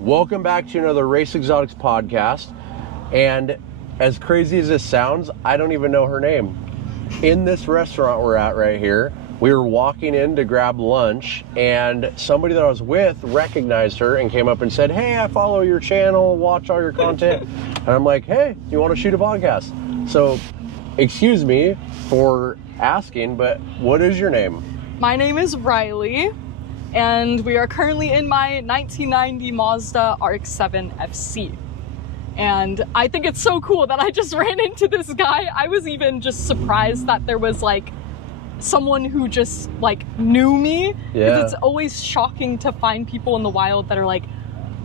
Welcome back to another Race Exotics podcast. And as crazy as this sounds, I don't even know her name. In this restaurant we're at right here, we were walking in to grab lunch, and somebody that I was with recognized her and came up and said, "Hey, I follow your channel, watch all your content." And I'm like, "Hey, you want to shoot a podcast?" So, excuse me for asking, but what is your name? My name is Riley, and we are currently in my 1990 Mazda RX-7 FC. And I think it's so cool that I just ran into this guy. I was even just surprised that there was like someone who just like knew me. Because it's always shocking to find people in the wild that are like,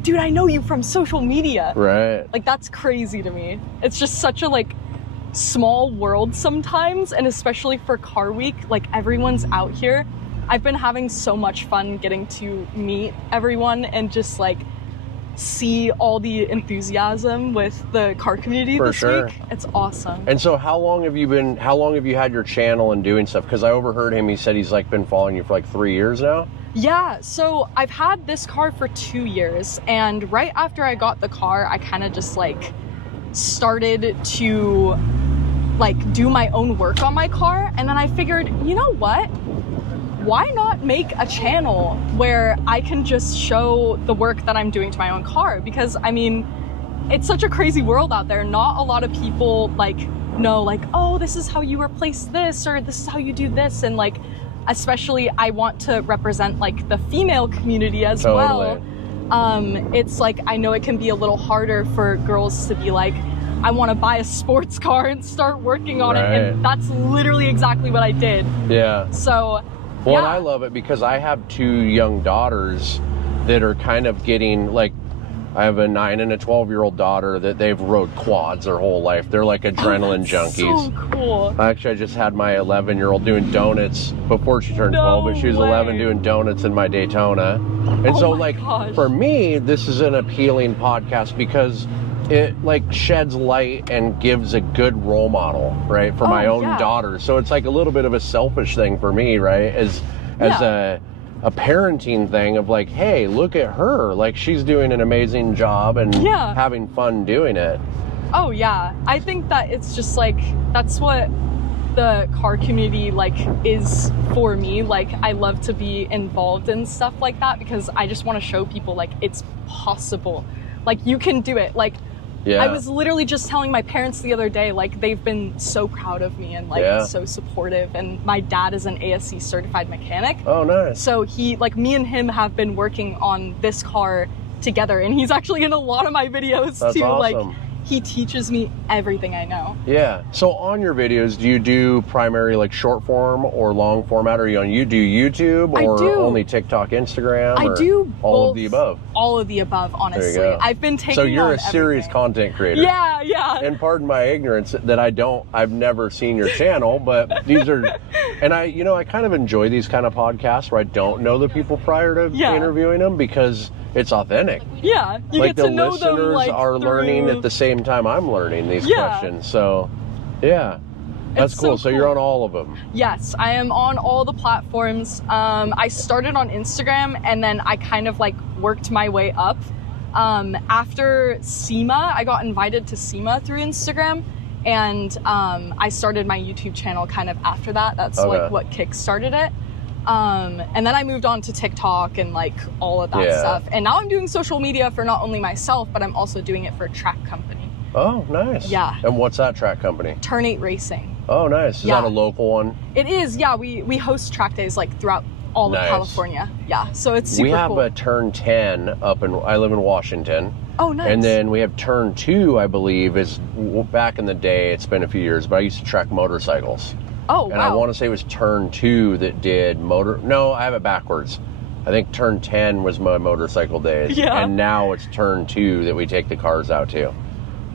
"Dude, I know you from social media." Right. Like, that's crazy to me. It's just such a like small world sometimes, and especially for Car Week, like everyone's out here. I've been having so much fun getting to meet everyone and just like see all the enthusiasm with the car community this week. It's awesome. And so how long have you had your channel and doing stuff? Because I overheard him, he said he's like been following you for like 3 years now. Yeah, so I've had this car for 2 years, and right after I got the car, I kind of just like started to like do my own work on my car. And then I figured, you know what? Why not make a channel where I can just show the work that I'm doing to my own car? Because I mean, it's such a crazy world out there. Not a lot of people like know like, oh, this is how you replace this, or this is how you do this. And like, especially I want to represent like the female community as well. It's like, I know it can be a little harder for girls to be like, I want to buy a sports car and start working on it. And that's literally exactly what I did. Yeah. So well, and I love it because I have 2 young daughters that are kind of getting like, I have a 9 and a 12-year-old daughter that they've rode quads their whole life. They're like adrenaline junkies. So cool. Actually, I just had my 11-year-old doing donuts before she turned 12, but she was 11 doing donuts in my Daytona. And so like, for me, this is an appealing podcast because it like sheds light and gives a good role model, right, for my own daughter. So it's like a little bit of a selfish thing for me, right, as a parenting thing of like, hey, look at her, like she's doing an amazing job and having fun doing it. Oh yeah, I think that it's just like, that's what the car community like is for me. Like, I love to be involved in stuff like that because I just want to show people like it's possible, like you can do it. Like, I was literally just telling my parents the other day, like they've been so proud of me and like so supportive. And my dad is an ASC certified mechanic. Oh, nice. So he, like, me and him have been working on this car together, and he's actually in a lot of my videos. That's too. Awesome. Like, he teaches me everything I know. Yeah. So on your videos, do you do primary like short form or long format? Or you do YouTube or only TikTok, Instagram? I do all of the above. All of the above, honestly. There you go. I've been taking So you're a serious content creator. Yeah, yeah. And pardon my ignorance that I've never seen your channel, but these are, and I kind of enjoy these kind of podcasts where I don't know the people prior to interviewing them because it's authentic. Yeah, you like get to know them. Like the listeners are learning at the same time I'm learning these questions. So, yeah, that's cool. So you're on all of them. Yes, I am on all the platforms. I started on Instagram, and then I kind of like worked my way up. After SEMA, I got invited to SEMA through Instagram, and I started my YouTube channel kind of after that. That's like what kick-started it. And then I moved on to TikTok and like all of that stuff. And now I'm doing social media for not only myself, but I'm also doing it for a track company. Oh, nice. Yeah. And what's that track company? Turn 8 Racing. Oh, nice. Is that a local one? It is, yeah. We host track days like throughout all of California. Yeah, so it's super cool. We have a Turn 10 I live in Washington. Oh, nice. And then we have Turn 2, I believe, is back in the day, it's been a few years, but I used to track motorcycles. Oh, and I want to say it was Turn 2 that did No, I have it backwards. I think Turn 10 was my motorcycle days. Yeah. And now it's Turn 2 that we take the cars out to.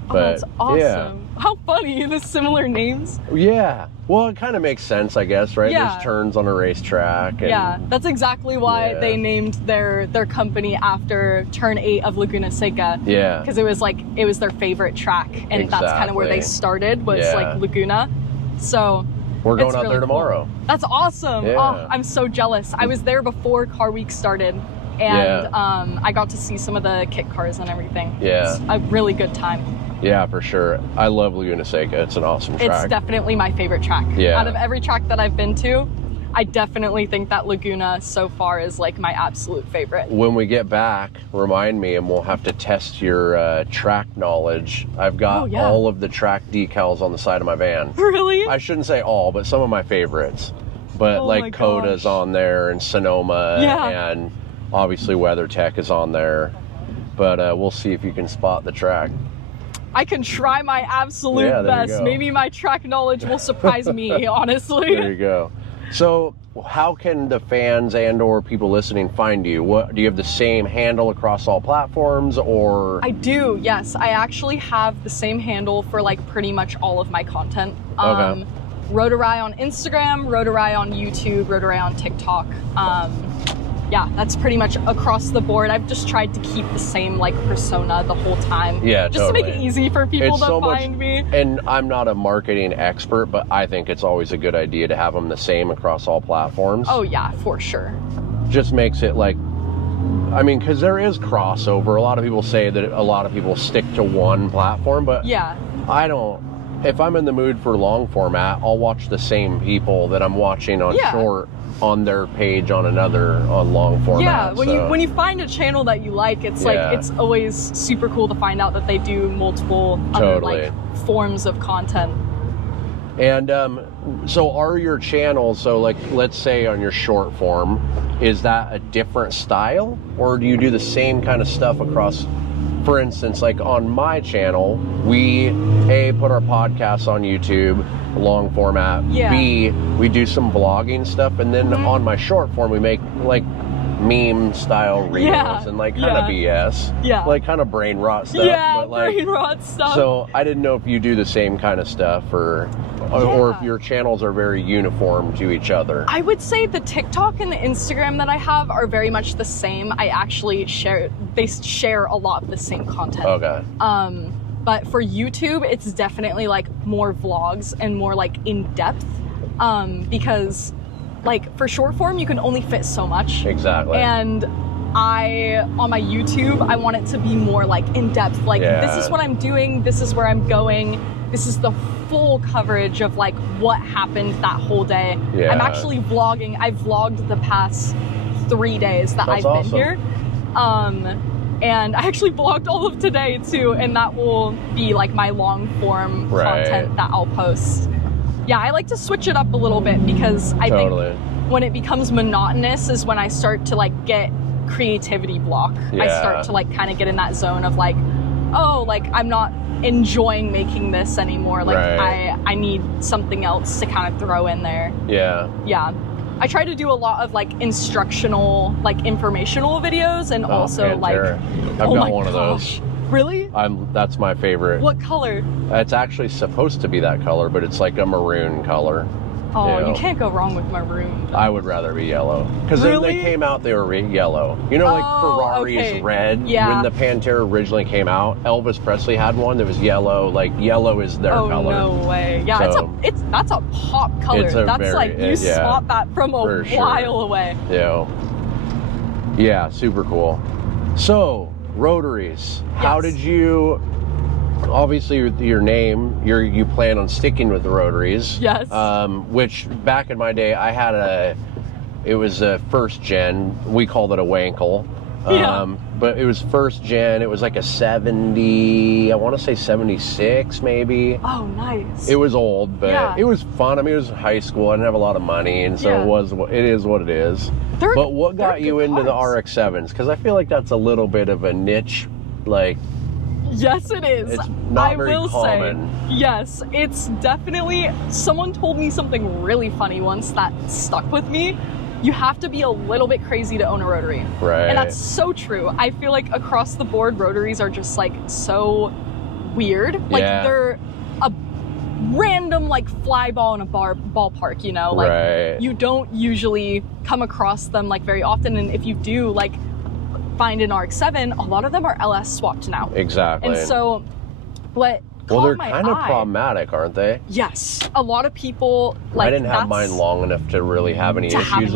But, that's awesome. Yeah. How funny, the similar names. Yeah. Well, it kind of makes sense, I guess, right? Yeah. There's turns on a racetrack. And, that's exactly why they named their company after Turn 8 of Laguna Seca. Yeah. Because it was their favorite track. And that's kind of where they started, was like Laguna. So we're going out there tomorrow. Cool. That's awesome. Yeah. Oh, I'm so jealous. I was there before Car Week started, and I got to see some of the kit cars and everything. Yeah. It's a really good time. Yeah, for sure. I love Laguna Seca. It's an awesome track. It's definitely my favorite track. Yeah. Out of every track that I've been to, I definitely think that Laguna so far is like my absolute favorite. When we get back, remind me, and we'll have to test your track knowledge. I've got all of the track decals on the side of my van. Really? I shouldn't say all, but some of my favorites. But like Coda's on there, and Sonoma, and obviously WeatherTech is on there. But we'll see if you can spot the track. I can try my absolute best. Maybe my track knowledge will surprise me, honestly. There you go. So how can the fans and or people listening find you? What do you have the same handle across all platforms, or? I do, yes. I actually have the same handle for like pretty much all of my content. Okay. Rotoriiy on Instagram, Rotoriiy on YouTube, Rotoriiy on TikTok. Yeah, that's pretty much across the board. I've just tried to keep the same like persona the whole time. Yeah, just to make it easy for people to find me. And I'm not a marketing expert, but I think it's always a good idea to have them the same across all platforms. Oh yeah, for sure. Just makes it like, I mean, because there is crossover. A lot of people say that a lot of people stick to one platform, but yeah, I don't. If I'm in the mood for long format, I'll watch the same people that I'm watching on short on their page on another on long format. Yeah, when you find a channel that you like, it's like it's always super cool to find out that they do multiple other like forms of content. And so are your channels, so like let's say on your short form, is that a different style, or do you do the same kind of stuff across? For instance, like on my channel, we put our podcasts on YouTube, long format. B, we do some vlogging stuff, and then on my short form, we make like meme style reels and like kind of BS, like kind of brain rot stuff. Yeah, but like, brain rot stuff. So I didn't know if you do the same kind of stuff, or if your channels are very uniform to each other. I would say the TikTok and the Instagram that I have are very much the same. I actually they share a lot of the same content. Okay. But for YouTube, it's definitely like more vlogs and more like in depth, because like for short form, you can only fit so much. Exactly. And on my YouTube, I want it to be more like in depth. Like this is what I'm doing. This is where I'm going. This is the full coverage of like what happened that whole day. Yeah. I'm actually vlogging. I vlogged the past 3 days that I've been here. And I actually vlogged all of today too, and that will be like my long form content that I'll post. Yeah, I like to switch it up a little bit because I think when it becomes monotonous is when I start to like get creativity block. I start to like kind of get in that zone of like, oh, like I'm not enjoying making this anymore. Like I need something else to kind of throw in there. Yeah. I try to do a lot of like instructional, like informational videos, and also like I've got one of those. Really? That's my favorite. What color? It's actually supposed to be that color, but it's like a maroon color. Oh, you can't go wrong with maroon. I would rather be yellow. Because when they came out, they were yellow. You know, like Ferrari's red. When the Pantera originally came out, Elvis Presley had one that was yellow. Like, yellow is their color. Oh, no way. Yeah, so, that's a pop color. That's like, you spot that from a while away. Yeah, super cool. So, Rotaries. How did you... Obviously, with your name, you plan on sticking with the Rotaries. Yes. Which back in my day, I had it was a first gen. We called it a Wankel. But it was first gen. It was like a 70, I want to say 76 maybe. Oh, nice. It was old, but it was fun. I mean, it was high school. I didn't have a lot of money, and so it is what it is. But what got you into the RX-7s? Because I feel like that's a little bit of a niche, like... Yes, it is. It's not very common. Say, yes, it's definitely... Someone told me something really funny once that stuck with me. You have to be a little bit crazy to own a Rotary. Right. And that's so true. I feel like across the board, Rotaries are just like so weird. Like they're a random like fly ball in a ballpark, you know? Like you don't usually come across them like very often. And if you do, like... find an RX-7, a lot of them are LS swapped now. Exactly. And so what well, they're kind of problematic, aren't they? Yes. A lot of people like I didn't have mine long enough to really have any issues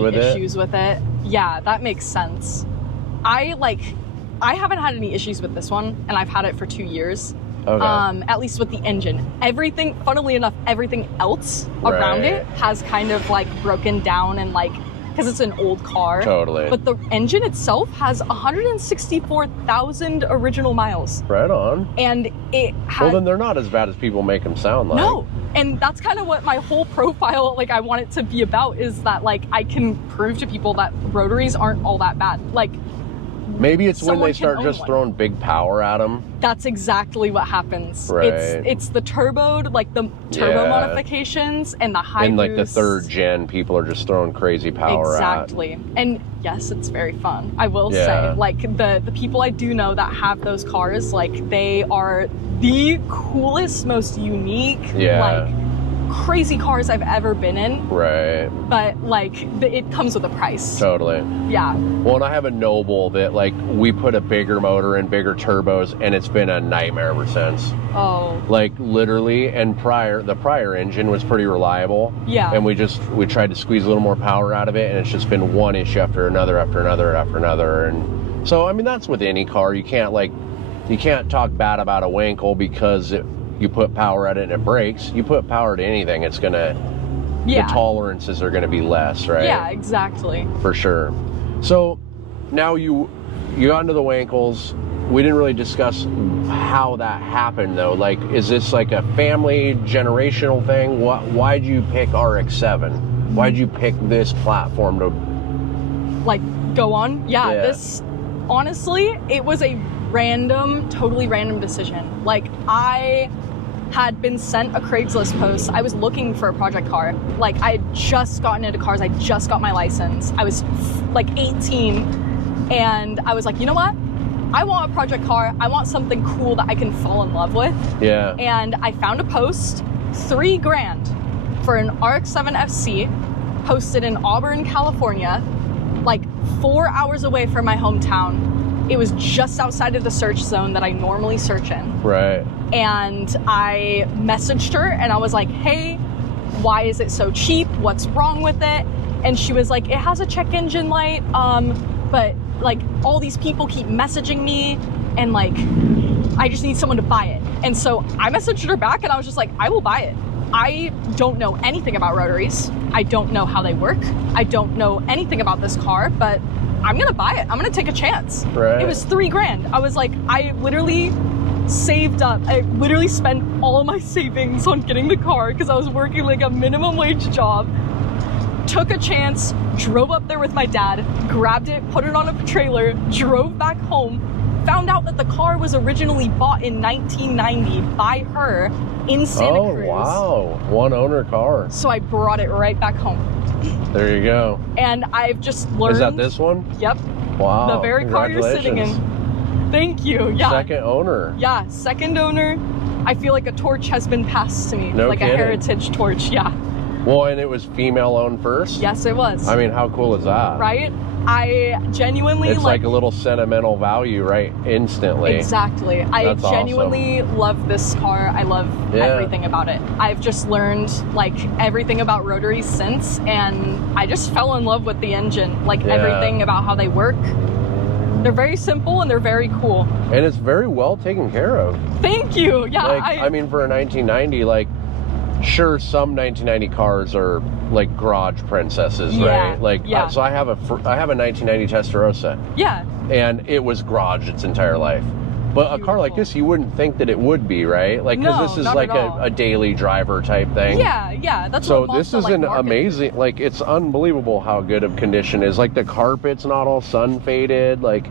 with it. Yeah, that makes sense. I haven't had any issues with this one, and I've had it for 2 years. Okay. At least with the engine. Everything, funnily enough, everything else around it has kind of like broken down and like, because it's an old car. Totally. But the engine itself has 164,000 original miles. Right on. And it has... Well, then they're not as bad as people make them sound like. No. And that's kind of what my whole profile, like, I want it to be about, is that, like, I can prove to people that Rotaries aren't all that bad. Like, maybe it's when they start own just one. throwing big power at them. That's exactly what happens. Right. It's the turboed, like the turbo modifications and the high And like boost. the 3rd gen, people are just throwing crazy power Exactly. And yes, it's very fun. I will Yeah. say, like, the people I do know that have those cars, like, they are the coolest, most unique, like, crazy cars I've ever been in. Right. But like it comes with a price. Totally. Yeah. Well, and I have a Noble that, like, we put a bigger motor in, bigger turbos, and it's been a nightmare ever since. Oh. Like, literally, and the prior engine was pretty reliable. Yeah. And we tried to squeeze a little more power out of it, and it's just been one issue after another, after another, after another. And so, I mean, that's with any car. You can't talk bad about a Wankel because you put power at it and it breaks. You put power to anything, it's gonna, the tolerances are gonna be less, right? Yeah, exactly. For sure. So now you got into the Wankels. We didn't really discuss how that happened though. Like, is this like a family generational thing? Why'd you pick RX-7? Why'd you pick this platform to like go on? Yeah. This, honestly, it was a totally random decision. Like, I had been sent a Craigslist post. I was looking for a project car. Like, I had just gotten into cars. I just got my license. I was like 18, and I was like, you know what? I want a project car. I want something cool that I can fall in love with. Yeah. And I found a post, $3,000 for an RX-7 FC, posted in Auburn, California, like 4 hours away from my hometown. It was just outside of the search zone that I normally search in. Right. And I messaged her and I was like, hey, why is it so cheap? What's wrong with it? And she was like, it has a check engine light, but like all these people keep messaging me and like, I just need someone to buy it. And so I messaged her back and I was just like, I will buy it. I don't know anything about Rotaries. I don't know how they work. I don't know anything about this car, but I'm gonna buy it. I'm gonna take a chance. Right. It was $3,000. I was like, I literally saved up. I literally spent all of my savings on getting the car because I was working like a minimum wage job. Took a chance, drove up there with my dad, grabbed it, put it on a trailer, drove back home, found out that the car was originally bought in 1990 by her in Santa Cruz. Oh, wow. One owner car. So I brought it right back home. There you go. And I've just learned... Is that this one? Yep. Wow. The very car you're sitting in. Thank you. Yeah. Second owner. Yeah, second owner. I feel like a torch has been passed to me. No like kidding. A heritage torch, yeah. Well, and it was female owned first? Yes, it was. I mean, how cool is that? Right? I genuinely it's like a little sentimental value, right? Instantly. Exactly. I That's genuinely love this car. I love everything about it. I've just learned like everything about Rotary since, and I just fell in love with the engine. Like everything about how they work. They're very simple and they're very cool. And it's very well taken care of. Thank you. Yeah. Like, I mean, for a 1990, like, sure, some 1990 cars are like garage princesses, right? Like, so I have a 1990 Testarossa. Yeah. And it was garage its entire life. But a car like this, you wouldn't think that it would be, right? Like, because this is like a daily driver type thing. Yeah, yeah. That's so what this is an amazing, like, it's unbelievable how good of condition it is. Like, the carpet's not all sun faded. Like,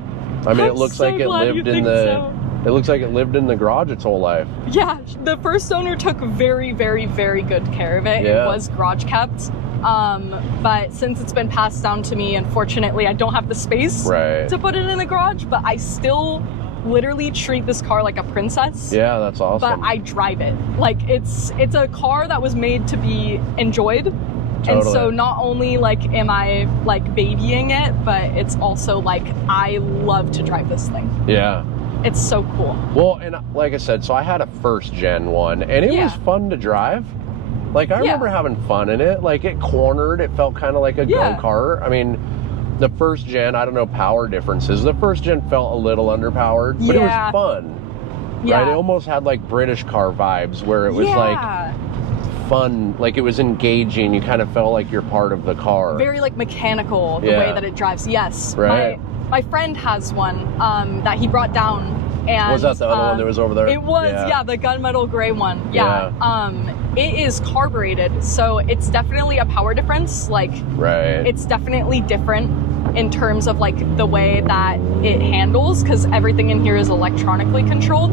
I mean, it looks like it lived in the. It looks like it lived in the garage its whole life. Yeah, the first owner took very, very, very good care of it. Yeah. It was garage kept. But since it's been passed down to me, unfortunately, I don't have the space to put it in a garage, but I still literally treat this car like a princess. Yeah, that's awesome. But I drive it. Like, it's a car that was made to be enjoyed. Totally. And so not only like am I like babying it, but it's also like I love to drive this thing. Yeah. It's so cool. Well, and like I said, so I had a first gen one, and it was fun to drive. Like, I remember having fun in it. Like, it cornered. It felt kind of like a go-kart. I mean, the first gen, I don't know power differences. The first gen felt a little underpowered, but it was fun. Yeah. Right? It almost had like British car vibes where it was like fun, like it was engaging. You kind of felt like you're part of the car. Very like mechanical, the way that it drives. Yes. Right. My friend has one that he brought down. And was that the other one that was over there? It was, the gunmetal gray one. Yeah. It is carbureted, so it's definitely a power difference. Like, it's definitely different in terms of like the way that it handles, because everything in here is electronically controlled.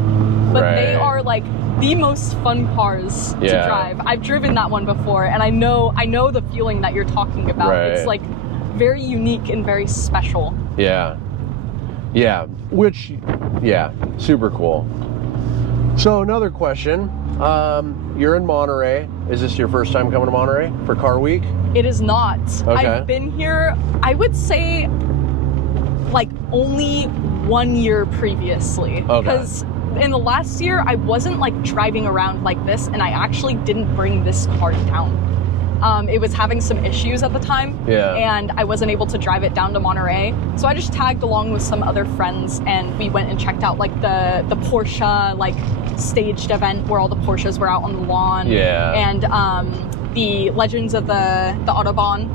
But they are like the most fun cars to drive. I've driven that one before, and I know the feeling that you're talking about. It's like very unique and very special. Yeah. Which, super cool. So another question. You're in Monterey. Is this your first time coming to Monterey for Car Week? It is not. Okay. I've been here, I would say, like only 1 year previously. Because in the last year, I wasn't like driving around like this, and I actually didn't bring this car down. It was having some issues at the time, and I wasn't able to drive it down to Monterey. So I just tagged along with some other friends, and we went and checked out like the Porsche like staged event where all the Porsches were out on the lawn. And the Legends of the Autobahn,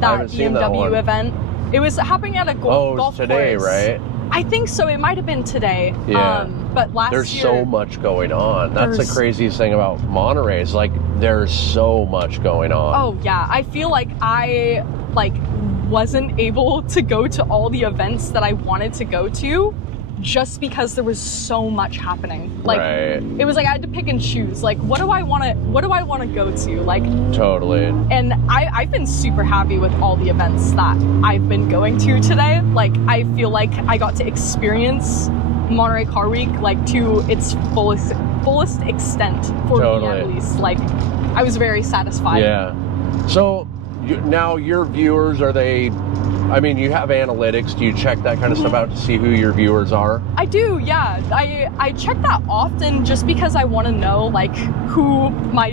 that BMW event. It was happening at a golf today, course. Right? I think so. It might have been today. But last there's year, so much going on. That's the craziest thing about Monterey is like there's so much going on. Oh yeah, I feel like I wasn't able to go to all the events that I wanted to go to just because there was so much happening. Like it was like I had to pick and choose. Like what do I want to go to? Like totally. And I've been super happy with all the events that I've been going to today. Like I feel like I got to experience Monterey Car Week like to its fullest extent for me at least. Like I was very satisfied. So now your viewers, are they, I mean, you have analytics. Do you check that kind of stuff out to see who your viewers are? I do, yeah. I check that often just because I want to know like who my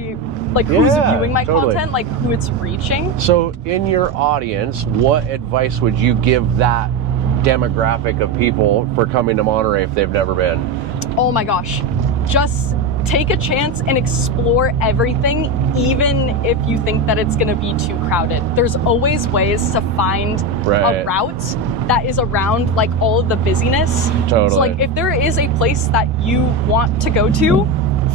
who's viewing my content, like who it's reaching. So in your audience, what advice would you give that demographic of people for coming to Monterey if they've never been? Oh my gosh, just take a chance and explore everything, even if you think that it's going to be too crowded. There's always ways to find a route that is around like all of the busyness. So like if there is a place that you want to go to,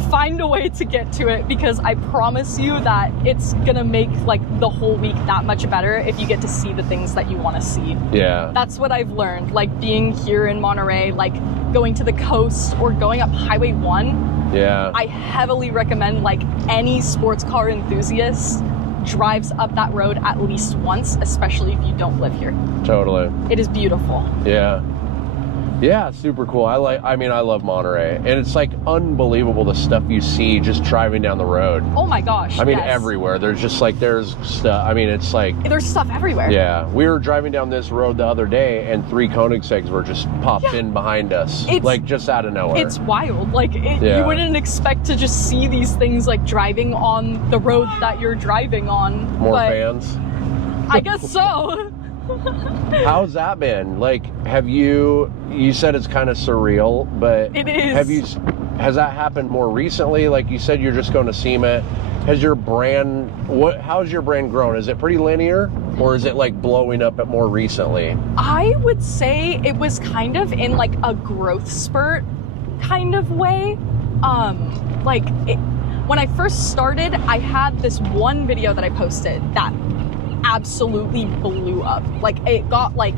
find a way to get to it, because I promise you that it's gonna make like the whole week that much better if you get to see the things that you want to see. That's what I've learned, like being here in Monterey, like going to the coast or going up Highway 1. I heavily recommend like any sports car enthusiast drives up that road at least once, especially if you don't live here. It is beautiful. Yeah, super cool. I love Monterey, and it's like unbelievable the stuff you see just driving down the road. Oh my gosh. I mean, everywhere. There's just like, there's stuff. I mean, it's like, there's stuff everywhere. Yeah. We were driving down this road the other day, and 3 Koenigsegg's were just popped in behind us, like just out of nowhere. It's wild. Like, you wouldn't expect to just see these things like driving on the road that you're driving on. More fans? I guess so. How's that been? Like, you said it's kind of surreal, but it is. Has that happened more recently? Like you said, you're just going to SEMA. How's your brand grown? Is it pretty linear, or is it like blowing up at more recently? I would say it was kind of in like a growth spurt kind of way. When I first started, I had this one video that I posted that absolutely blew up. Like it got like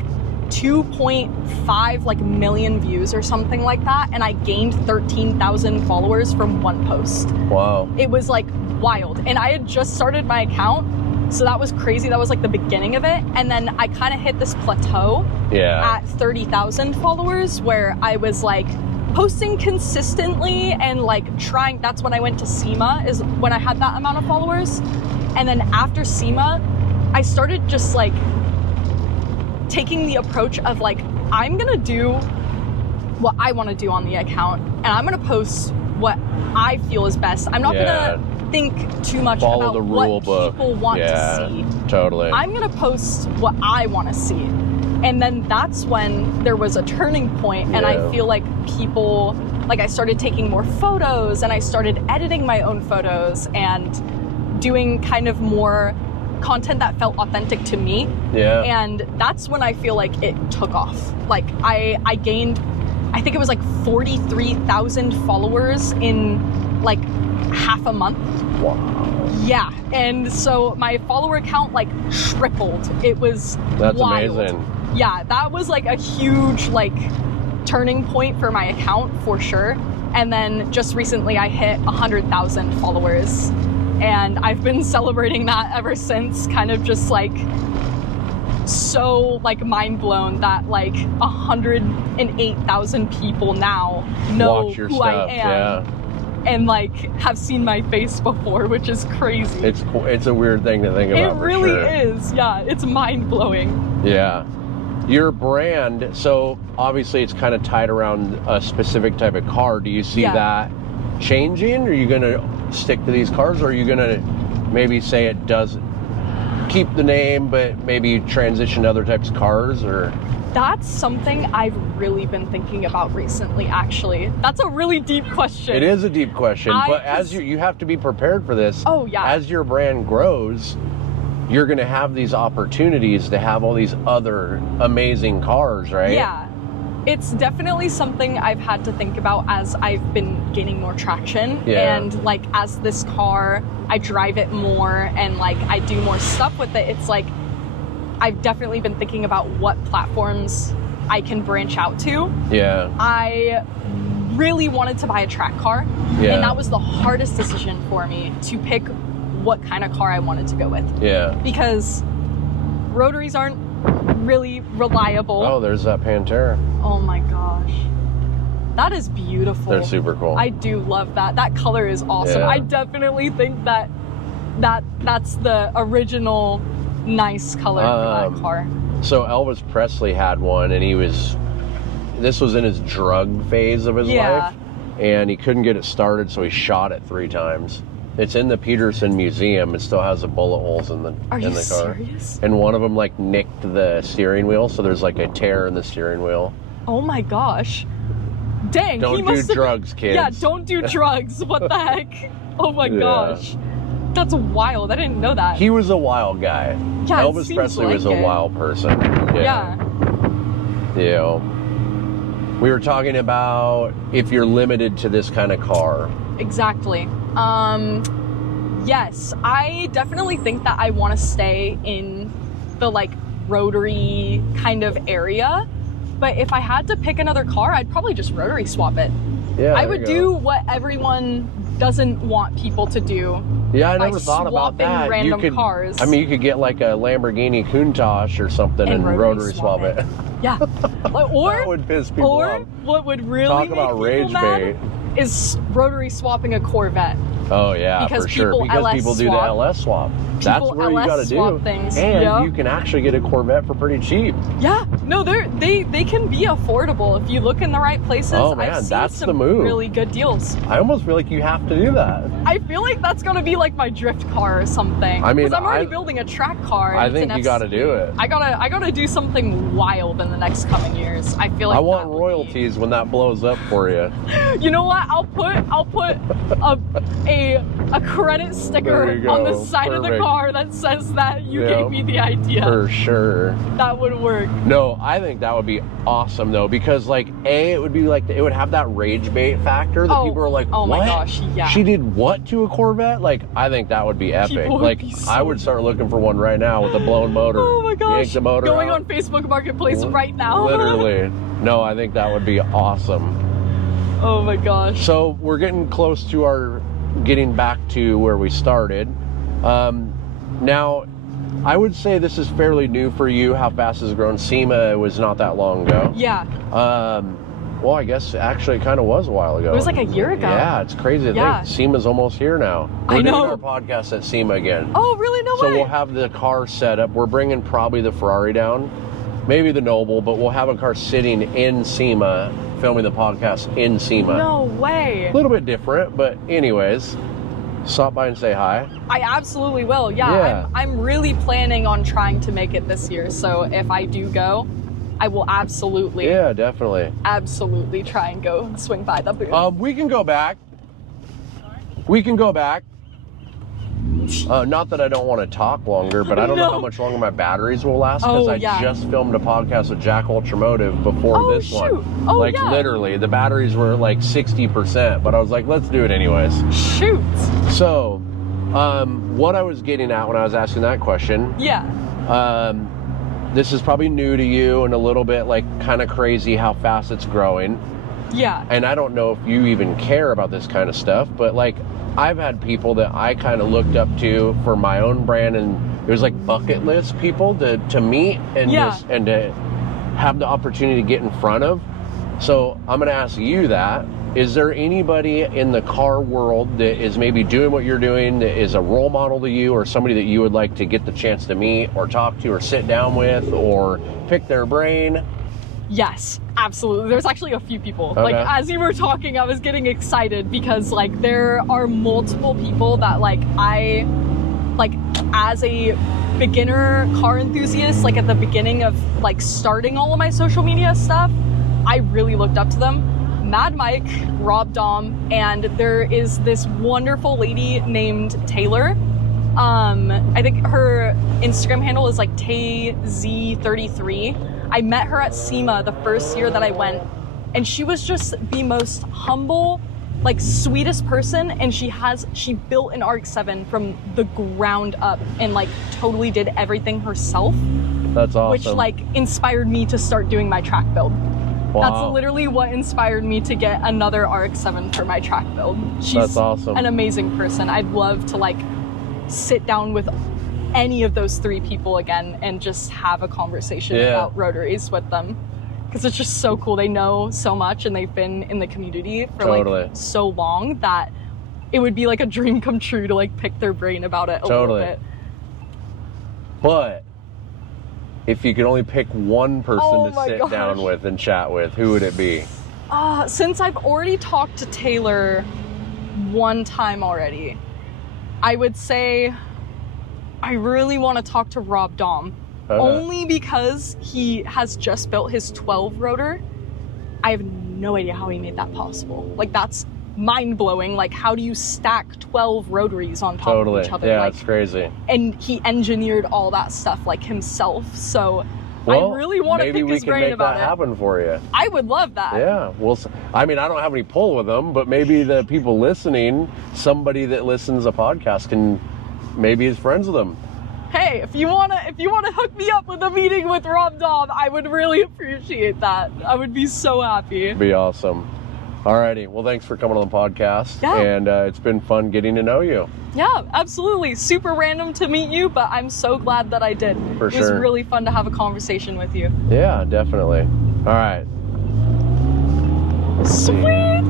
2.5 like million views or something like that, and I gained 13,000 followers from one post. Wow. It was like wild, and I had just started my account, so that was crazy. That was like the beginning of it, and then I kind of hit this plateau at 30,000 followers where I was like posting consistently and like trying. That's when I went to SEMA, is when I had that amount of followers. And then after SEMA, I started just like taking the approach of like, I'm gonna do what I want to do on the account, and I'm gonna post what I feel is best. I'm not gonna think too much about what people want to see. I'm gonna post what I want to see. And then that's when there was a turning point, and I feel like people, like I started taking more photos, and I started editing my own photos and doing kind of more content that felt authentic to me. Yeah. And that's when I feel like it took off. Like I gained, I think it was like 43,000 followers in like half a month. Wow. Yeah. And so my follower count like tripled. It was That's wild. amazing. Yeah, that was like a huge like turning point for my account for sure. And then just recently I hit 100,000 followers, and I've been celebrating that ever since. Kind of just like so like mind blown that like 108,000 people now know Watch your who stuff, I am, and like have seen my face before, which is crazy. It's a weird thing to think about. It really for sure. is. Yeah, it's mind blowing. Yeah. Your brand, so obviously it's kind of tied around a specific type of car. Do you see that changing? Are you going to stick to these cars, or are you going to maybe say it does keep the name, but maybe transition to other types of cars? Or that's something I've really been thinking about recently, actually. That's a really deep question. It is a deep question, but as you have to be prepared for this. Oh, yeah. As your brand grows, you're going to have these opportunities to have all these other amazing cars, right? Yeah. It's definitely something I've had to think about as I've been gaining more traction. Yeah. And like as this car, I drive it more and like I do more stuff with it. It's like I've definitely been thinking about what platforms I can branch out to. Yeah. I really wanted to buy a track car. Yeah. And that was the hardest decision for me, to pick what kind of car I wanted to go with. Yeah. Because Rotaries aren't really reliable. Oh, there's that Pantera. Oh my gosh. That is beautiful. They're super cool. I do love that. That color is awesome. Yeah. I definitely think that's the original nice color for that car. So Elvis Presley had one, and this was in his drug phase of his life, and he couldn't get it started, so he shot it 3 times. It's in the Peterson Museum. It still has the bullet holes in the car. Are you serious? And one of them like nicked the steering wheel, so there's like a tear in the steering wheel. Oh my gosh. Dang. Don't do drugs, kids. Yeah, don't do drugs. What the heck? Oh my gosh. That's wild. I didn't know that. He was a wild guy. Yeah, Elvis Presley was a wild person. Yeah. Yeah. We were talking about if you're limited to this kind of car. Exactly. Yes, I definitely think that I want to stay in the like Rotary kind of area. But if I had to pick another car, I'd probably just Rotary swap it. Yeah, I would do what everyone doesn't want people to do. Yeah, I never thought about that. Random cars. I mean, you could get like a Lamborghini Countach or something and Rotary swap it. Yeah. Or that would piss people off. What would really talk make about people rage mad bait is Rotary swapping a Corvette. Oh yeah, because for sure. Because LS people do the LS swap. That's what you got to do. Things. And you can actually get a Corvette for pretty cheap. Yeah, no, they can be affordable if you look in the right places. Oh man, I've seen that's some the move. Really good deals. I almost feel like you have to do that. I feel like that's gonna be like my drift car or something. I mean, because I'm already building a track car. I think you got to do it. I gotta do something wild in the next coming years. I feel like I want royalties when that blows up for you. You know what? I'll put a credit sticker on the side of the car that says that you gave me the idea. For sure. That would work. No, I think that would be awesome though, because like it would be like it would have that rage bait factor that people are like, oh what? My gosh, yeah. She did what to a Corvette? Like I think that would be epic. Like I would start looking for one right now with a blown motor. Oh my gosh. Yank the motor going out. On Facebook Marketplace right now. Literally. No, I think that would be awesome. Oh my gosh. So we're getting close to our getting back to where we started. Now, I would say this is fairly new for you. How fast has it grown? SEMA was not that long ago. Yeah. Well, I guess actually it kind of was a while ago. It was like a year ago. Yeah, it's crazy to think SEMA's almost here now. We're doing our podcast at SEMA again. Oh, really? No way. So we'll have the car set up. We're bringing probably the Ferrari down, maybe the Noble, but we'll have a car sitting in SEMA, filming the podcast in SEMA. No way. A little bit different, but anyways, stop by and say hi. I absolutely will. Yeah. I'm really planning on trying to make it this year. So if I do go, I will absolutely. Yeah, definitely. Absolutely try and go swing by the booth. We can go back. We can go back. Not that I don't want to talk longer, but I don't know how much longer my batteries will last because I just filmed a podcast with Jack Ultramotive before this one. Literally, the batteries were like 60%, but I was like, let's do it anyways. Shoot. So, what I was getting at when I was asking that question. Yeah. This is probably new to you and a little bit like kind of crazy how fast it's growing. Yeah. And I don't know if you even care about this kind of stuff, but like I've had people that I kind of looked up to for my own brand, and it was like bucket list people to meet and and to have the opportunity to get in front of. So I'm going to ask you that. Is there anybody in the car world that is maybe doing what you're doing that is a role model to you, or somebody that you would like to get the chance to meet or talk to or sit down with or pick their brain? Yes, absolutely. There's actually a few people. Okay. Like, as you were talking, I was getting excited because, like, there are multiple people that, like, I, like, as a beginner car enthusiast, like, at the beginning of, like, starting all of my social media stuff, I really looked up to them. Mad Mike, Rob Dom, and there is this wonderful lady named Taylor. I think her Instagram handle is, like, TayZ33. I met her at SEMA the first year that I went, and she was just the most humble, like, sweetest person, and she built an RX-7 from the ground up and, like, totally did everything herself. That's awesome. Which, like, inspired me to start doing my track build. Wow. That's literally what inspired me to get another RX-7 for my track build. That's awesome. An amazing person. I'd love to, like, sit down with any of those three people again and just have a conversation about rotaries with them, because it's just so cool. They know so much and they've been in the community for like so long that it would be like a dream come true to like pick their brain about it a little bit. But if you could only pick one person to sit down with and chat with, who would it be? Since I've already talked to Taylor one time already, I would say I really want to talk to Rob Dom, only because he has just built his 12 rotor. I have no idea how he made that possible. Like, that's mind-blowing. Like, how do you stack 12 rotaries on top of each other? Yeah, like, it's crazy. And he engineered all that stuff, like, himself. So I really want to pick his brain about it. Maybe we can make that happen for you. I would love that. Yeah. Well, I mean, I don't have any pull with them, but maybe the people listening, somebody that listens to a podcast can maybe is friends with them. Hey, if you wanna hook me up with a meeting with Rob Dom, I would really appreciate that. I would be so happy. It'd be awesome. Alrighty, well, thanks for coming on the podcast, yeah. And it's been fun getting to know you. Yeah, absolutely. Super random to meet you, but I'm so glad that I did. For sure. It was really fun to have a conversation with you. Yeah, definitely. All right. Sweet!